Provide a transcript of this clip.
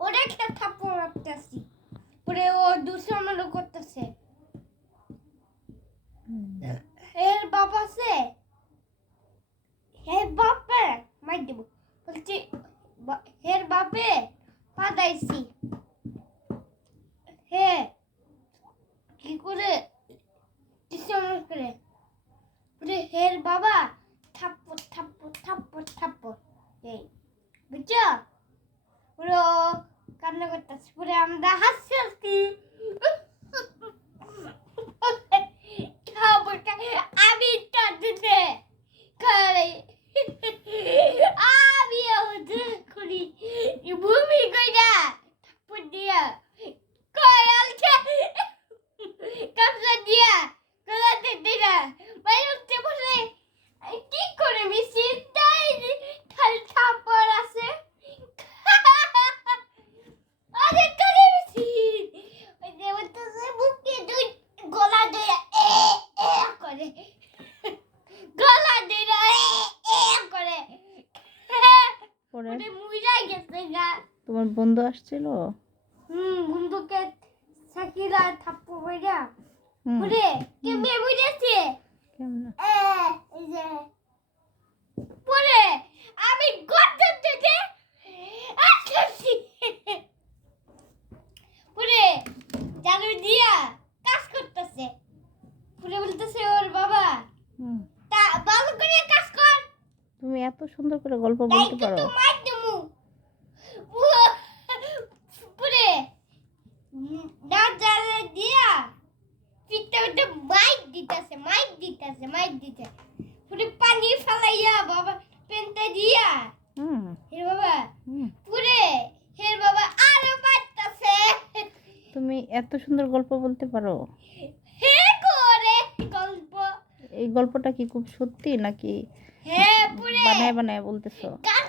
ওরে একটা থাপ্পড় মারতেছি পরে ও দুশ্মনও করতেছে। এর বাপ আছে? এর বাপে? মাই দেব। বলছি এর বাপে? পাদাইছি। হে কি করে? দুশ্মন করে। হের বাবা কান্না করতেছে পুরো আমরা হাসছি হাসছি পরে? তোমার বন্ধু আসছিল? হুম বন্ধুকে সাকিরা থাপ্পড় কইরা ওরে কে কেমন? এ যে। পরে আমি গর্জন থেকে আসছি পরে জানু দিয়া কাজ করতেছে। পরে বলতেছে ওর বাবা তা ভালো করে কাজ কর। তুমি এত সুন্দর করে গল্প বলতে পরে। দিতেছে মাইক দিতে। পুরে পানি ফেলাইয়া বাবা পেনটা দিয়া। হুম। হে বাবা। পুরে হে বাবা আরও মারতেছে তুমি এত সুন্দর গল্প বলতে পারো। হে করে গল্প। এই গল্পটা কি খুব সত্যি নাকি হে পুরে। বানায় বানায় বলতেছো? গান